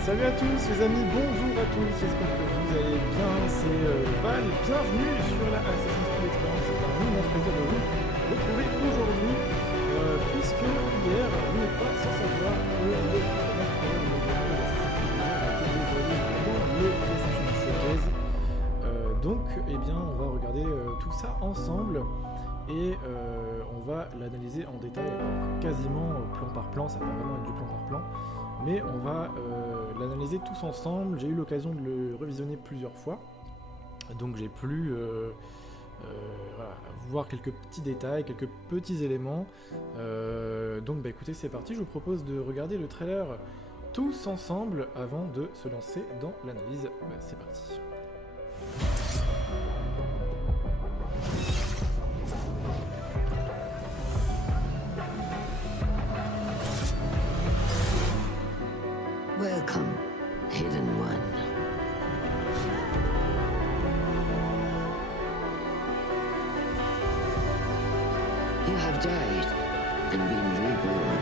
Salut à tous les amis, bonjour à tous, j'espère que vous allez bien, c'est Val, bienvenue sur la Assassin's Creed Experience, c'est un immense plaisir de vous retrouver aujourd'hui, puisque hier, vous n'êtes pas sans savoir que le premier trailer de Assassin's Creed a été dévoilé dans le PlayStation Showcase, donc eh bien on va regarder tout ça ensemble, et on va l'analyser en détail, alors quasiment plan par plan, ça va vraiment être du plan par plan, mais on va l'analyser tous ensemble. J'ai eu l'occasion de le revisionner plusieurs fois, donc j'ai pu voilà, voir quelques petits détails, quelques petits éléments. Donc bah écoutez, c'est parti, je vous propose de regarder le trailer tous ensemble avant de se lancer dans l'analyse. Bah, c'est parti. Welcome, Hidden One. You have died and been reborn.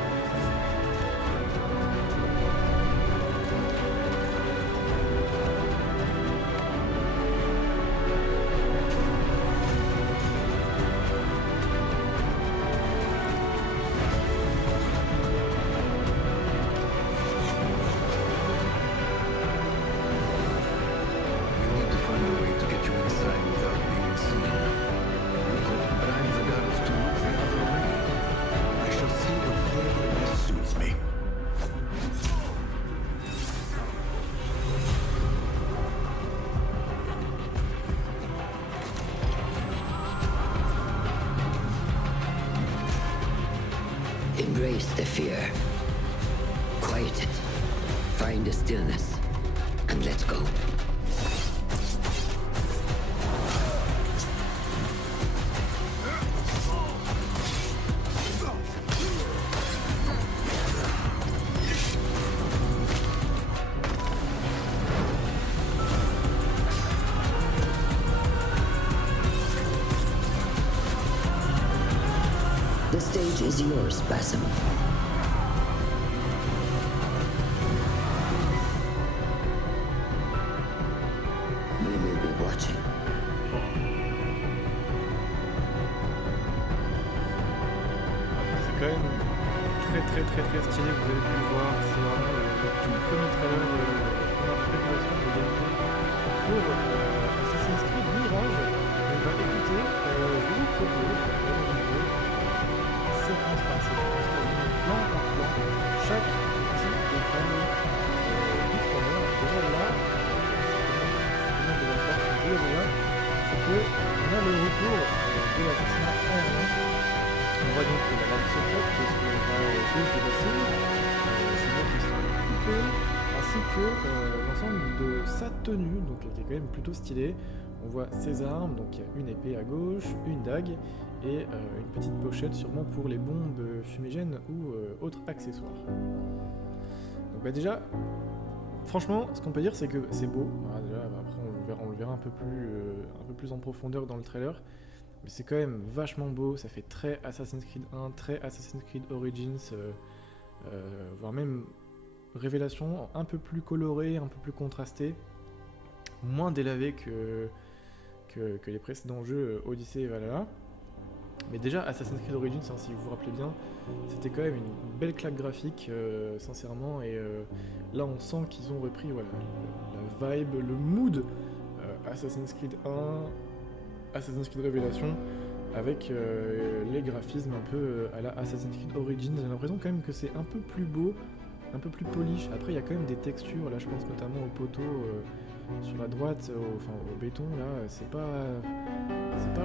Embrace the fear. Quiet it. Find a stillness. And let's go. The stage is yours, Basim. We will be watching. C'est quand même très stylé, vous avez pu le voir, c'est vraiment le tout premier trailer, la première préparation de gameplay pour Assassin's Creed Mirage. On va écouter, je vous propose d'analyser séquence par séquence, quasiment plan par plan, chaque petit détail du trailer. Déjà là, de la force de là, c'est que on a le retour de l'assassinat aérien. On voit donc la lame secrète qui est sur le bras gauche de Basim, ces mots qui sont coupés, ainsi que l'ensemble de sa tenue, donc qui est quand même plutôt stylée. On voit ses armes, donc il y a une épée à gauche, une dague et une petite pochette sûrement pour les bombes fumigènes ou autres accessoires. Donc bah déjà, franchement, ce qu'on peut dire c'est que c'est beau. Voilà, déjà, après on le verra un peu plus en profondeur dans le trailer. Mais c'est quand même vachement beau, ça fait très Assassin's Creed 1, très Assassin's Creed Origins, voire même révélation un peu plus colorée, un peu plus contrastée, moins délavé que les précédents jeux Odyssey et Valhalla. Mais déjà Assassin's Creed Origins, hein, si vous vous rappelez bien, c'était quand même une belle claque graphique, sincèrement, et là on sent qu'ils ont repris voilà, la vibe, le mood Assassin's Creed 1, Assassin's Creed Révélation, avec les graphismes un peu à la Assassin's Creed Origins. J'ai l'impression quand même que c'est un peu plus beau, un peu plus polish. Après il y a quand même des textures, là je pense notamment au poteau sur la droite, au béton, là c'est pas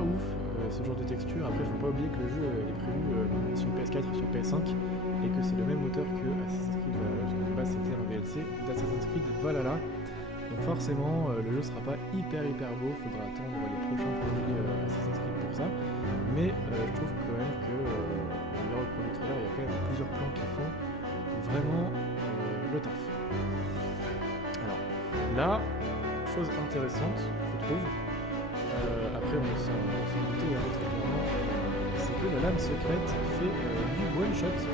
ouf ce genre de texture. Après faut pas oublier que le jeu est prévu sur PS4 et sur PS5 et que c'est le même moteur que Assassin's Creed Valhalla, parce que de base c'était un DLC d'Assassin's Creed Valhalla. Donc forcément, le jeu sera pas hyper beau, faudra attendre les prochains projets Assassin's Creed pour ça. Mais je trouve quand même que, au cours du trailer, il y a quand même plusieurs plans qui font vraiment le taf. Alors là, chose intéressante, je trouve, après on s'en doutait très clairement, c'est que la lame secrète fait du one shot, ce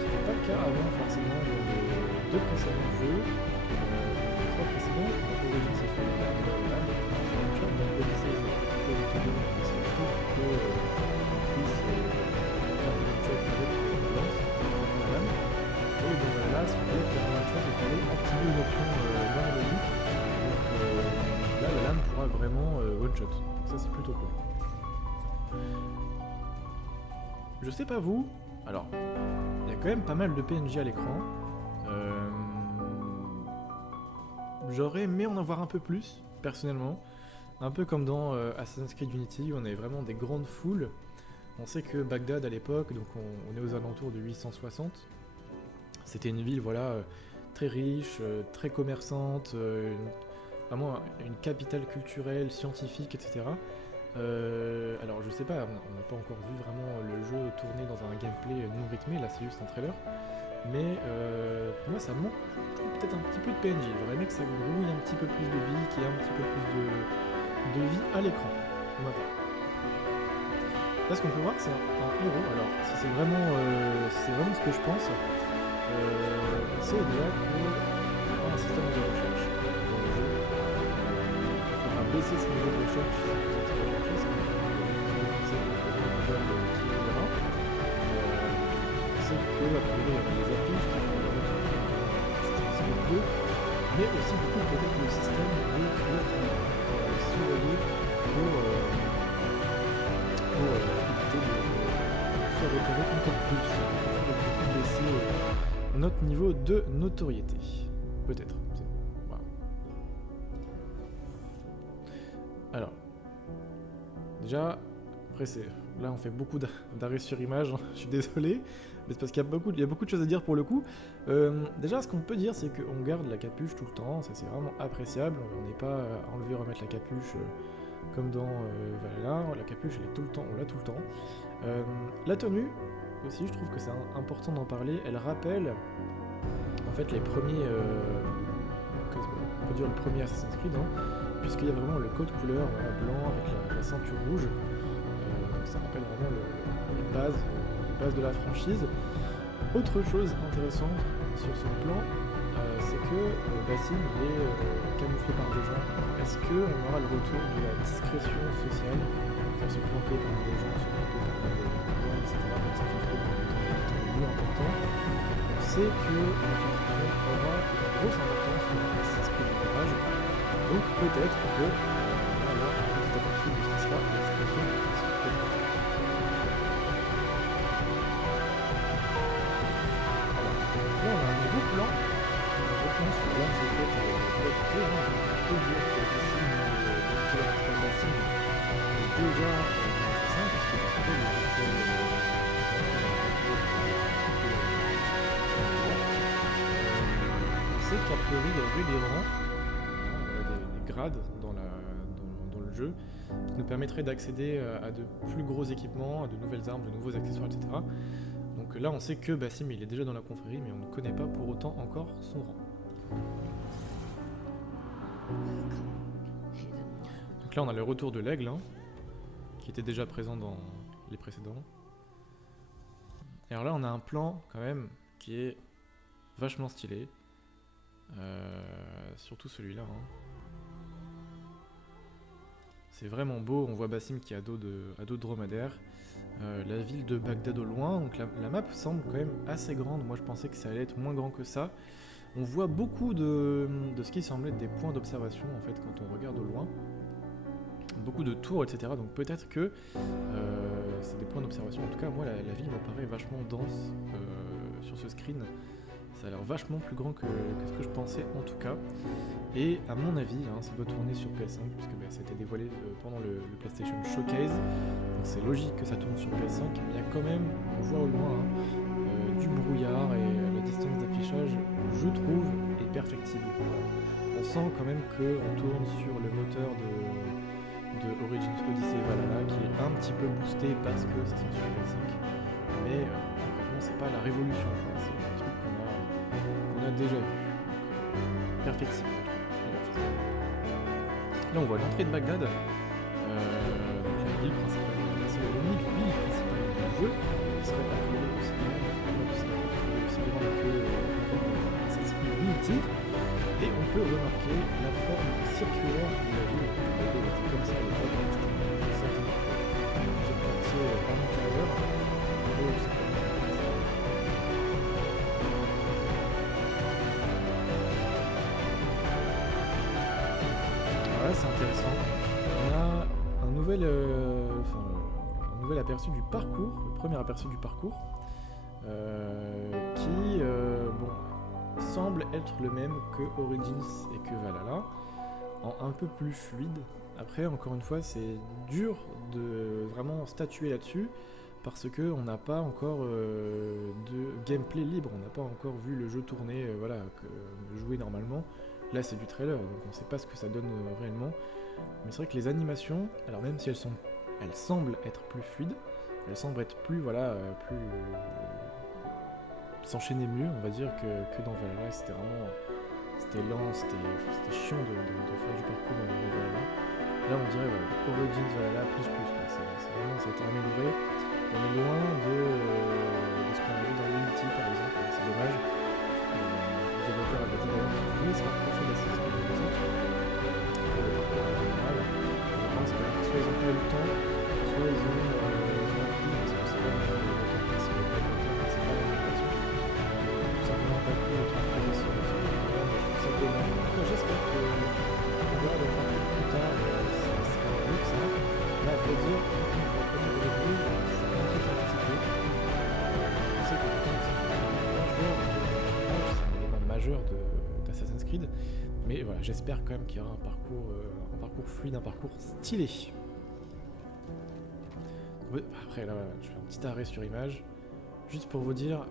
qui n'était pas le cas avant forcément dans les deux précédents jeux, les trois précédents, Origins c'est fait la One-Shot, donc Odyssey c'est un petit peu autonome, mais c'est pour que puisse faire des One-Shot avec la lance, la lame. Et donc là, si vous voulez faire un One-Shot, il fallait activer une option dans le menu. Donc là, la lame pourra vraiment One-Shot. Ça c'est plutôt cool. Je sais pas vous, alors il y a quand même pas mal de PNJ à l'écran. J'aurais aimé en avoir un peu plus, personnellement. Un peu comme dans Assassin's Creed Unity, où on avait vraiment des grandes foules. On sait que Bagdad à l'époque, donc on est aux alentours de 860. C'était une ville, voilà, très riche, très commerçante, vraiment une capitale culturelle, scientifique, etc. Alors je sais pas, on n'a pas encore vu vraiment le jeu tourner dans un gameplay non rythmé, là c'est juste un trailer. Mais pour moi ça me manque peut-être un petit peu de PNJ. J'aurais aimé que ça grouille un petit peu plus de vie, qu'il y ait un petit peu plus de vie à l'écran. Pour ma part. Là ce qu'on peut voir c'est un héros. Alors si c'est vraiment ce que je pense, on sait déjà qu'il y a un système de recherche dans le jeu. Il faudra baisser ce niveau de recherche. C'est que a priori il y aura des affiches qui font le retour de 2, mais aussi du coup peut-être le système de surveiller pour éviter de faire repérer encore plus, pour baisser notre niveau de notoriété. Peut-être. Voilà. Alors, déjà, après là on fait beaucoup d'arrêts sur image, hein, je suis désolé, mais c'est parce qu'il y a beaucoup de choses à dire pour le coup. Déjà ce qu'on peut dire c'est qu'on garde la capuche tout le temps, ça c'est vraiment appréciable, on n'est pas à enlever et remettre la capuche comme dans Valhalla, la capuche elle est tout le temps, on l'a tout le temps. La tenue aussi je trouve que c'est important d'en parler, elle rappelle en fait les premiers, on peut dire le premier Assassin's Creed, hein, puisqu'il y a vraiment le code couleur blanc avec la ceinture rouge. Ça rappelle vraiment les bases de la franchise. Autre chose intéressante sur ce plan, c'est que Basim est camouflé par des gens. Est-ce qu'on aura le retour de la discrétion sociale, c'est-à-dire se planquer parmi les gens, se planquer parmi les lois, etc. pour s'infiltrer dans les lieux importants. On sait que l'infiltration aura une grosse importance dans Assassin's Creed Mirage, donc peut-être que on va avoir un petit aperçu de ce qui sera la discrétion sociale. Là, on a un nouveau plan. Sur l'âme secrète de l'autre on peut dire que ici, le Basim est déjà assassin, parce que parfois il y a des rituels on sait qu'a priori il y aurait des rangs, des grades dans le jeu, qui nous permettraient d'accéder à de plus gros équipements, à de nouvelles armes, de nouveaux accessoires, etc. Donc là on sait que Basim il est déjà dans la confrérie, mais on ne connaît pas pour autant encore son rang. Donc là on a le retour de l'aigle, hein, qui était déjà présent dans les précédents. Et alors là on a un plan quand même qui est vachement stylé, surtout celui-là. Hein. C'est vraiment beau, on voit Basim qui a dos de dromadaire. La ville de Bagdad au loin, donc la map semble quand même assez grande, moi je pensais que ça allait être moins grand que ça. On voit beaucoup de ce qui semble être des points d'observation en fait quand on regarde au loin. Beaucoup de tours, etc. Donc peut-être que c'est des points d'observation. En tout cas, moi la ville me paraît vachement dense sur ce screen. Ça a l'air vachement plus grand que ce que je pensais en tout cas. Et à mon avis, hein, ça doit tourner sur PS5 puisque ça a été dévoilé pendant le PlayStation Showcase. Donc c'est logique que ça tourne sur PS5. Il y a quand même, on voit au loin, hein, du brouillard et la distance d'affichage, je trouve, est perfectible. On sent quand même qu'on tourne sur le moteur de Origins Odyssey Valhalla qui est un petit peu boosté parce que ça sort sur PS5. Mais vraiment, c'est pas la révolution, quoi. C'est un truc qu'on a déjà vu. Perfectible. Là, on voit l'entrée de Bagdad, donc la ville principale, c'est l'unique ville principale du jeu, qui serait appelée aussi grande que Assassin's Creed City. Et on peut remarquer la forme circulaire de la ville. Elle était comme ça à l'époque, c'était ça qui plusieurs quartiers en intérieur. Voilà, c'est intéressant. On a un nouvel aperçu du parcours, le premier aperçu du parcours, qui semble être le même que Origins et que Valhalla, en un peu plus fluide. Après, encore une fois, c'est dur de vraiment statuer là-dessus, parce qu'on n'a pas encore de gameplay libre, on n'a pas encore vu le jeu tourner, jouer normalement. Là, c'est du trailer, donc on ne sait pas ce que ça donne réellement. Mais c'est vrai que les animations, alors même si elles semblent être plus fluides, elles semblent être plus s'enchaîner mieux, on va dire, que dans Valhalla. C'était lent, c'était chiant de faire du parcours dans Valhalla. Là, on dirait Origins Valhalla plus. C'est vraiment, ça a été amélioré. On est loin de ce qu'on a vu dans Unity, par exemple. C'est dommage. Le développeur avait dit d'ailleurs qu'il voulait se rapprocher d'Assassin's Creed Unity. Je pense que soit ils n'ont pas eu le temps, soit ils ont appris, parce que c'est pas le même moteur, c'est pas la même version. Tout simplement pas pu transposer ce développeur, mais je trouve ça dommage. En tout cas, j'espère qu'on verra dans le parcours plus tard, ça sera mieux que ça. Là, à vrai dire, pour la première revue, ça m'inquiète un petit peu. Je sais que c'est un élément majeur d'Assassin's Creed, mais voilà, j'espère quand même qu'il y aura un parcours fluide, un parcours stylé. Après là, je fais un petit arrêt sur image, juste pour vous dire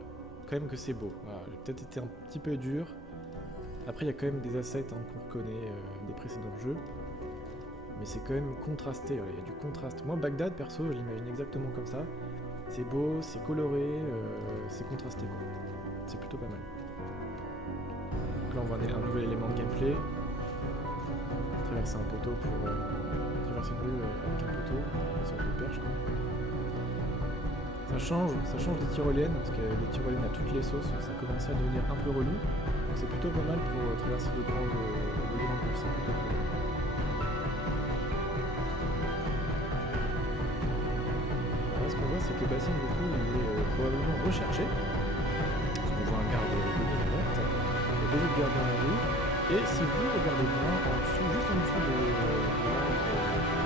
quand même que c'est beau. Voilà, j'ai peut-être été un petit peu dur. Après, il y a quand même des assets qu'on reconnaît des précédents jeux, mais c'est quand même contrasté. Voilà, il y a du contraste. Moi, Bagdad, perso, je l'imagine exactement comme ça. C'est beau, c'est coloré, c'est contrasté, quoi. C'est plutôt pas mal. Donc là, on voit un nouvel élément de gameplay. Traverser un poteau pour traverser une rue avec un poteau, une sorte de perche, quoi. Ça change des tyroliennes, parce que les tyroliennes à toutes les sauces, ça commençait à devenir un peu relou. Donc c'est plutôt pas mal pour traverser de grandes rues, c'est plutôt cool. Alors, ce qu'on voit, c'est que Basim, du coup, il est probablement recherché. Parce qu'on voit un garde de ligne alerte, il y a deux autres gardes dans la rue. Et si vous regardez bien, juste en dessous de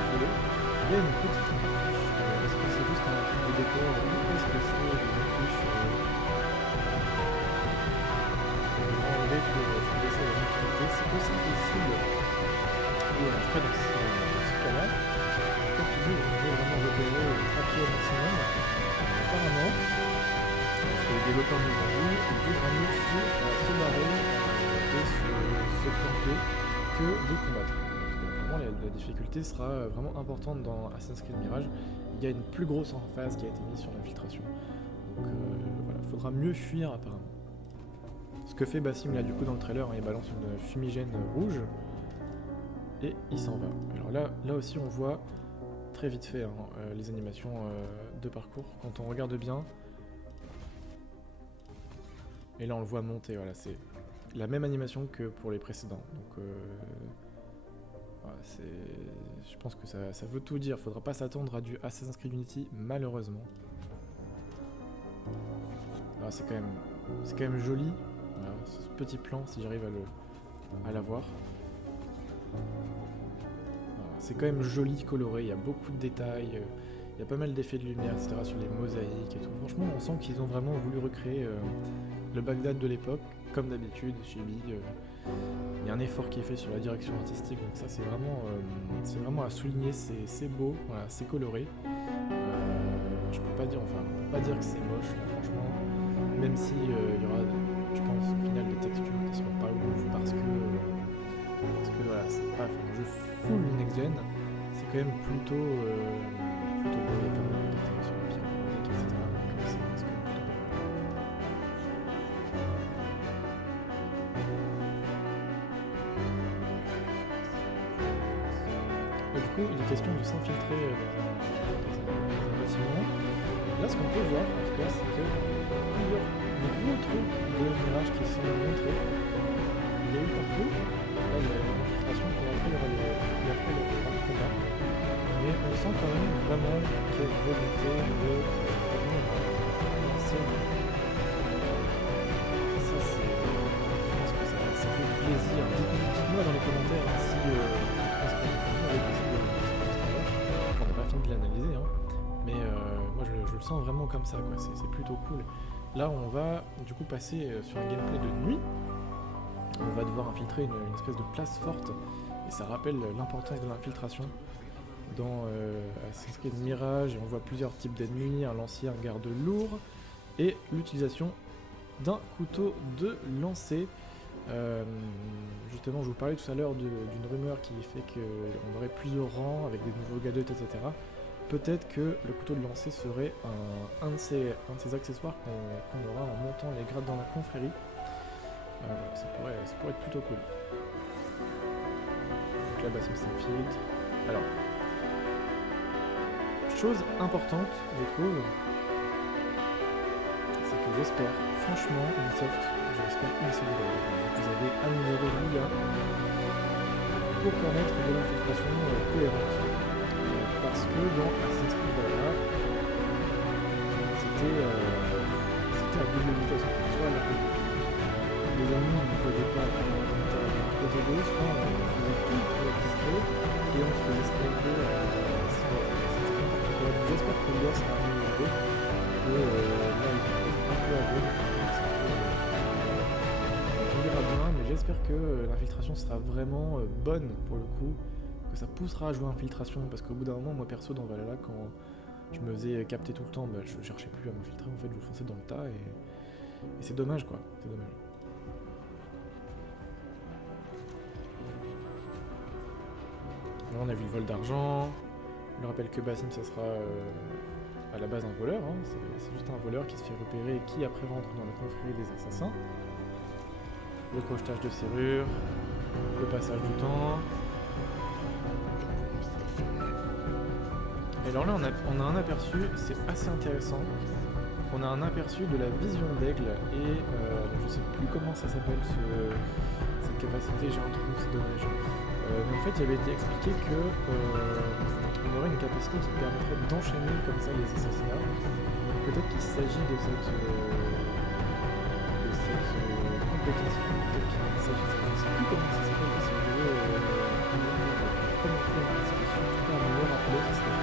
volet, il y a une petite affiche. Est-ce que c'est juste un truc de décor ou est-ce que c'est une affiche enlevée pour faire baisser la notoriété? C'est aussi possible. Et en tout cas, dans ce cas-là, quand tu veux vraiment repérer et traquer au maximum, apparemment, parce que les développeurs nous ont dit, ils voudraient mieux se barrer et se planter que de combattre. Parce que apparemment la difficulté sera vraiment importante dans Assassin's Creed Mirage. Il y a une plus grosse emphase qui a été mise sur l'infiltration. Donc voilà, faudra mieux fuir apparemment. Ce que fait Basim là du coup dans le trailer, hein, il balance une fumigène rouge et il s'en va. Alors là aussi on voit très vite fait les animations de parcours quand on regarde bien. Et là on le voit monter, voilà, c'est la même animation que pour les précédents. Donc voilà, je pense que ça veut tout dire. Faudra pas s'attendre à du Assassin's Creed Unity malheureusement. Alors, c'est quand même joli. Voilà, ce petit plan, si j'arrive à l'avoir. Voilà, c'est quand même joli, coloré, il y a beaucoup de détails, il y a pas mal d'effets de lumière, etc. sur les mosaïques et tout. Franchement, on sent qu'ils ont vraiment voulu recréer le Bagdad de l'époque, comme d'habitude chez Big. Il y a un effort qui est fait sur la direction artistique, donc ça c'est vraiment à souligner, c'est beau, voilà, c'est coloré. Je peux pas dire que c'est moche, là, franchement, même si il y aura, je pense, au final des textures qui seront pas ouf parce que voilà, c'est pas un jeu full next-gen, c'est quand même plutôt beau, il y a pas mal de détails sur la pyramide, etc. Donc c'est quand même plutôt pas mal. Et du coup, il est question de s'infiltrer dans un bâtiment. Là, ce qu'on peut voir, en tout cas, c'est que plusieurs gros trucs de Mirage qui sont montrés. le sens vraiment comme ça, quoi. C'est plutôt cool. Là, on va du coup passer sur un gameplay de nuit. On va devoir infiltrer une espèce de place forte, et ça rappelle l'importance de l'infiltration dans Assassin's Creed Mirage, et on voit plusieurs types d'ennemis, un lancier, un garde lourd, et l'utilisation d'un couteau de lancer. Justement, je vous parlais tout à l'heure d'une rumeur qui fait qu'on aurait plusieurs rangs avec des nouveaux gadgets, etc. Peut-être que le couteau de lancer serait un de ces accessoires qu'on aura en montant les grades dans la confrérie. Ça pourrait être plutôt cool. Donc là, Basim s'infiltre. Alors, chose importante, je trouve, c'est que j'espère, franchement, Ubisoft, vous avez amélioré l'IA pour permettre de l'infiltration cohérente. Parce que dans Assassin's Creed Valhalla, c'était à double vitesse. Soit les ennemis ne pouvaient pas côté gauche, soit on faisait tout pour être discret et on se faisait sniper sans c'était n'importe quoi. Donc j'espère que l'IA sera améliorée, que là ils sont peut-être un peu aveugles. On verra bien, mais j'espère que l'infiltration sera vraiment bonne pour le coup, que ça poussera à jouer infiltration, parce qu'au bout d'un moment, moi perso dans Valhalla, quand je me faisais capter tout le temps, bah, je cherchais plus à m'infiltrer, en fait je fonçais dans le tas, et c'est dommage quoi, c'est dommage. Là on a vu le vol d'argent, je rappelle que Basim ça sera à la base un voleur, hein. C'est juste un voleur qui se fait repérer et qui après rentre dans la confrérie des assassins. Le crochetage de serrure, le passage du temps. Et alors là on a un aperçu, c'est assez intéressant. On a un aperçu de la vision d'aigle et je sais plus comment ça s'appelle cette capacité, j'ai un trou, c'est dommage. Mais en fait il avait été expliqué que on aurait une capacité qui permettrait d'enchaîner comme ça les assassinats. Peut-être qu'il s'agit de cette compétence, peut-être qu'il s'agit de ça, je ne sais plus comment ça s'appelle, mais si vous voulez commenter un petit peu sur tout un moment rappelé, ça serait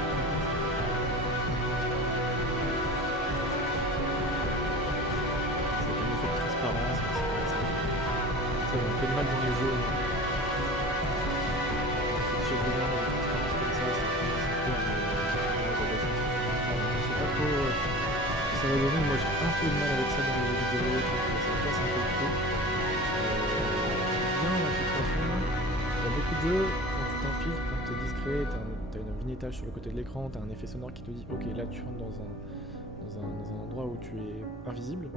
c'est un effet de transparence, ça me fait mal dans les jeux. Sur le moment de transparence comme ça, c'est un peu je sais pas trop ça va donner, moi j'ai un peu de mal avec ça dans les jeux vidéo, je trouve que ça casse un peu le truc. Bien l'infiltration, il y a beaucoup de jeux, quand tu t'infiltres, quand tu es discret, tu as un vignettage sur le côté de l'écran, tu as un effet sonore qui te dit ok là tu rentres dans un endroit où tu es invisible,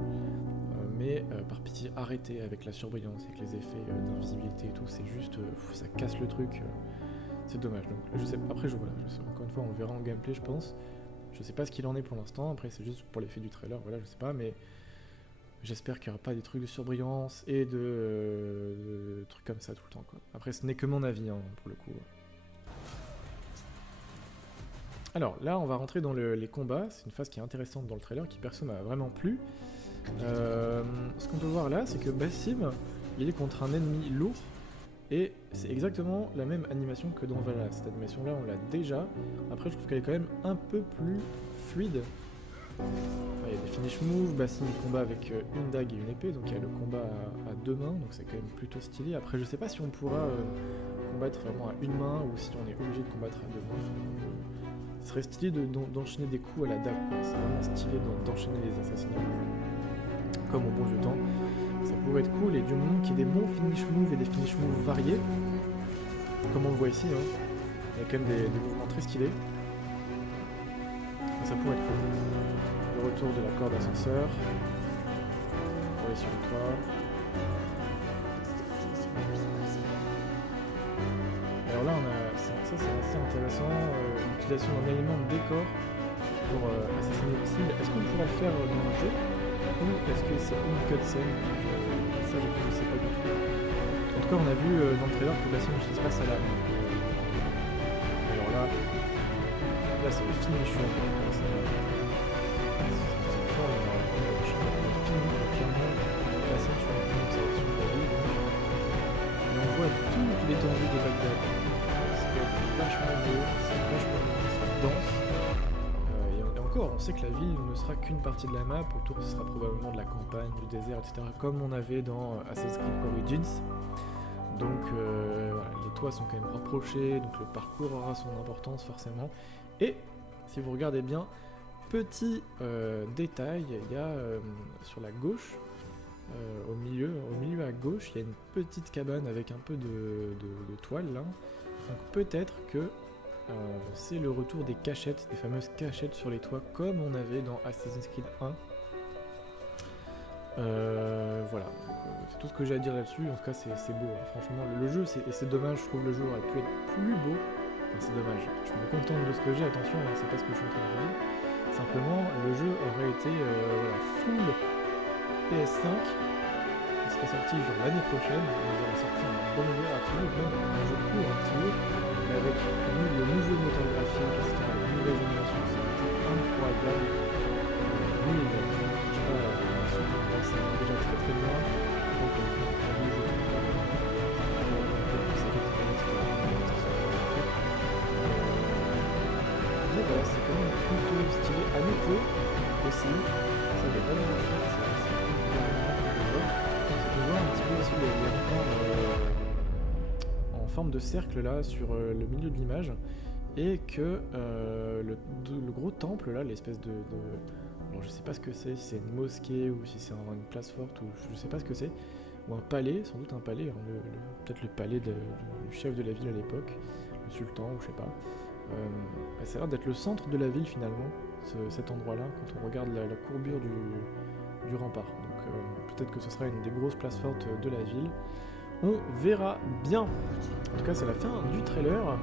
mais par pitié arrêtez avec la surbrillance, avec les effets d'invisibilité et tout, c'est juste, ça casse le truc, c'est dommage. Donc je sais, après encore une fois on verra en gameplay je pense. Je sais pas ce qu'il en est pour l'instant, après c'est juste pour l'effet du trailer, voilà, je sais pas, mais j'espère qu'il n'y aura pas des trucs de surbrillance et de trucs comme ça tout le temps, quoi. Après ce n'est que mon avis, hein, pour le coup. Alors là on va rentrer dans les combats, c'est une phase qui est intéressante dans le trailer, qui perso m'a vraiment plu. Ce qu'on peut voir là, c'est que Basim, il est contre un ennemi lourd, et c'est exactement la même animation que dans Valhalla. Cette animation là on l'a déjà, après je trouve qu'elle est quand même un peu plus fluide. Il y a des finish moves, Basim il combat avec une dague et une épée, donc il y a le combat à deux mains, donc c'est quand même plutôt stylé. Après je sais pas si on pourra combattre vraiment à une main, ou si on est obligé de combattre à deux mains. Ce serait stylé d'enchaîner des coups à la dague, quoi. C'est vraiment stylé d'enchaîner les assassinats, comme au bon vieux temps. Ça pourrait être cool, et du moment qu'il y ait des bons finish moves et des finish moves variés, comme on le voit ici, hein. Il y a quand même des mouvements très stylés. Ça pourrait être cool. Le retour de la corde ascenseur. On va aller sur le toit. Alors là, ça c'est assez intéressant, l'utilisation d'un élément de décor pour assassiner les cibles. Est-ce qu'on pourra le faire dans le jeu, ou est-ce que c'est une cutscene? Ça, je ne sais pas du tout. En tout cas, on a vu dans le trailer que Basim n'utilise pas sa lame. Alors là c'est le finish. On voit toute l'étendue de Bagdad. C'est vachement beau, c'est vachement dense. Et encore, on sait que la ville ne sera qu'une partie de la map, autour ce sera probablement de la campagne, du désert, etc. comme on avait dans Assassin's Creed Origins. Donc voilà, les toits sont quand même rapprochés, donc le parcours aura son importance forcément. Et si vous regardez bien, petit détail, il y a sur la gauche, au milieu à gauche, il y a une petite cabane avec un peu de toile là. Donc peut-être que c'est le retour des cachettes, des fameuses cachettes sur les toits comme on avait dans Assassin's Creed 1. Voilà, c'est tout ce que j'ai à dire là-dessus. En tout cas, c'est beau, hein. Franchement, le jeu, c'est dommage, je trouve le jeu aurait pu être plus beau. Enfin, c'est dommage, je me contente de ce que j'ai, attention, hein, c'est pas ce que je suis en train de vous dire. Simplement, le jeu aurait été voilà, full PS5, il serait sorti genre l'année prochaine, on aurait sorti un banger absolu, même un jeu court un petit peu, mais avec le nouveau moteur graphique, etc., les nouvelles animations, ça aurait été incroyable. Mais je sais pas, c'est déjà très très bien. Donc, mais voilà, c'est quand même plutôt stylé à noter aussi. Ça n'est pas mal fait, c'est on voit un petit peu aussi les remparts en forme de cercle là sur le milieu de l'image et que le gros temple là, l'espèce de alors je sais pas ce que c'est, si c'est une mosquée ou si c'est une place forte ou je sais pas ce que c'est, ou un palais, sans doute un palais, hein, peut-être le palais du chef de la ville à l'époque, le sultan ou je sais pas. Ça a l'air d'être le centre de la ville finalement, cet endroit-là, quand on regarde la courbure du rempart. Donc peut-être que ce sera une des grosses places fortes de la ville. On verra bien. En tout cas, c'est la fin du trailer.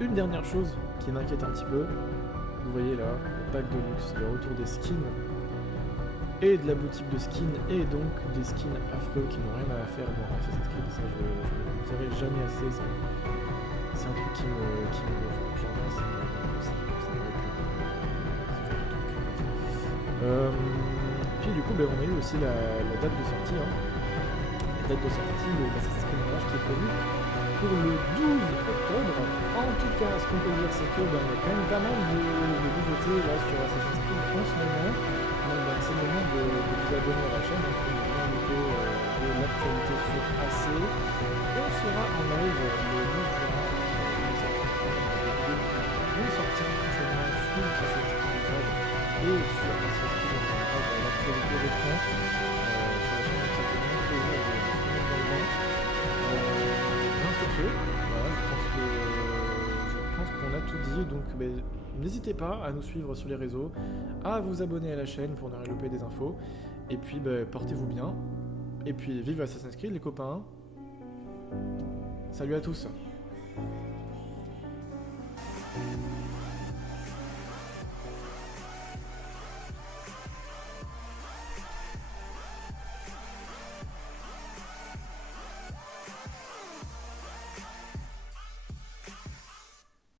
Une dernière chose qui m'inquiète un petit peu. Vous voyez là, le pack de luxe, le retour des skins et de la boutique de skins et donc des skins affreux qui n'ont rien à faire dans Assassin's Creed. Ça, je ne dirai jamais assez. C'est un truc qui me clairement, ça me puis du coup, on a eu aussi la date de sortie. Hein. La date de sortie de Assassin's Creed Mirage qui est prévue pour le 12 octobre. En tout cas, ce qu'on peut dire, c'est que il y a quand même pas mal de nouveautés là sur Assassin's Creed en ce moment. Donc c'est le moment de vous abonner à la chaîne, donc vous bien noter de l'actualité sur AC. On sera en live le 9 juin. Vont sortir prochainement sur Assassin's Creed Mirage et sur Assassin's Creed Mirage dans l'actualité d'écran. Sur la chaîne, donc ça fait vraiment plaisir de se mettre dans le bain. Sur ce, voilà, je pense qu'on a tout dit, donc n'hésitez pas à nous suivre sur les réseaux, à vous abonner à la chaîne pour ne rien louper des infos, et puis portez-vous bien, et puis vive Assassin's Creed les copains, salut à tous.